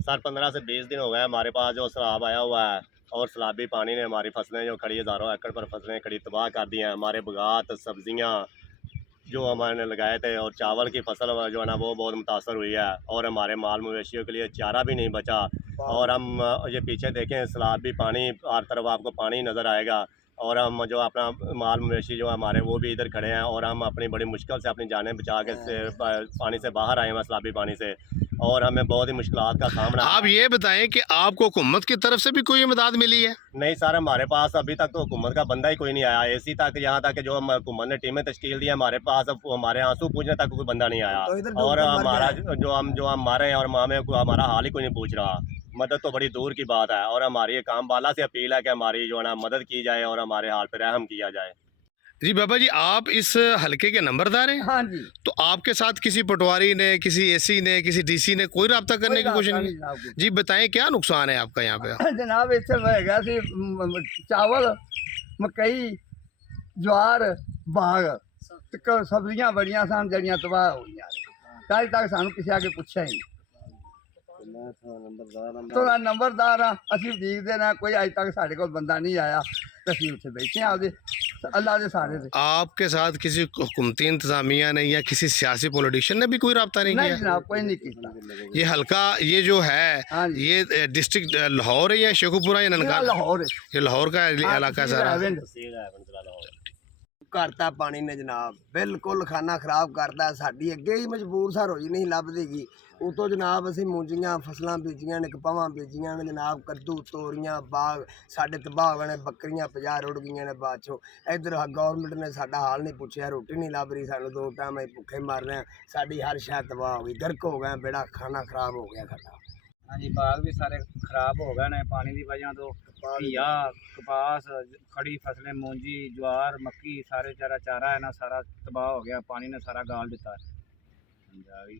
Sir 15 से 20 दिन हो गए हमारे पास जो सैलाब आया हुआ है, और सैलाबी पानी ने हमारी फसलें जो खड़ी हज़ारों एकड़ पर फसलें खड़ी तबाह कर दी हैं। हमारे बागात सब्जियां जो हमने लगाए थे और चावल की फसल जो है ना वो बहुत मुतासर हुई है, और हमारे माल मवेशियों के लिए चारा भी नहीं बचा। और हम ये पीछे देखें सैलाबी पानी, हर तरफ आपको पानी नज़र आएगा, और हम जो अपना माल मवेशी जो हमारे वो भी इधर खड़े हैं, और हम अपनी बड़ी मुश्किल से अपनी जानें बचा के से पानी से बाहर आए हैं, सैलाबी पानी से, और हमें बहुत ही मुश्किलात का सामना। आप ये बताएं कि आपको हुकूमत की तरफ से भी कोई इमदाद मिली है? नहीं सर, हमारे पास अभी तक तो हुकूमत का बंदा ही कोई नहीं आया। एसी तक, यहाँ तक कि जो हुकूमत ने टीमें तश्कील दी है, हमारे पास अब हमारे आंसू पूछने तक कोई बंदा नहीं आया। तो और हमारा जो हम मारे हैं, और हमें हमारा हाल ही कोई नहीं पूछ रहा। मदद तो बड़ी दूर की बात है, और हमारी ये काम वाला से अपील है कि हमारी जो है ना मदद की जाए और हमारे हाल पर रहम किया जाए। जी बाबा जी, आप इस हलके के नंबरदार हैं? हाँ जी। तो आपके साथ किसी पटवारी ने, किसी एसी ने, किसी डीसी ने कोई रब्ता करने की कोशिश नहीं? जनाब जी बताएं, क्या नुकसान है आपका यहाँ पे? जनाब इत्थे हैगा सी चावल, मकई, ज्वार, बाग ते सब्जियां बड़ियां सन जड़ियां तबाह हो गई। अज तक सानू किसी आगे पूछा ही नहीं। तो नंबरदार हाँ, असीं उडीकदे ने, कोई अज तक साढ़े कोल बंदा नहीं आया। असीं उत्थे बैठे हाँ अल्लाह दे सहारे ते। आपके साथ किसी हुकूमती इंतजामिया ने या किसी सियासी पॉलिटिशियन ने भी कोई रब्ता नहीं नहीं किया? जनाब, कोई नहीं कीता। ये हल्का, ये जो है, हाँ जी। ये डिस्ट्रिक्ट लाहौर है या शेखुपुरा या ननकाना? लाहौर ये लाहौर का इलाका सारा। करता पानी ने जनाब, बिल्कुल खाना खराब करता। साडी अगे ही मजबूर सर होई नहीं लभदी। उतो जनाब असीं मूंजियां फसलां बीजियां ने, कपावां बीजियां ने जनाब, कद्दू तोरियां बाग साडे तबाह होए ने, बकरियां 50 रुड़ गईयां ने। बाद चो इधर गौरमेंट ने साडा हाल नहीं पुछया, रोटी नहीं लभ रही सानू, 2 टाइम असीं भुखे मर रहे हैं। साडी हर शै तबाह हो गई, गर्क हो गए, बेड़ा खाना खराब हो गया साडा। हाँ जी, बाग भी सारे खराब हो गए ने पानी की वजह तो। घिया, कपास, खड़ी फसलें, मूंजी, ज्वार, मक्की, सारे चारा है ना, सारा तबाह हो गया। पानी ने सारा गाल दिता है।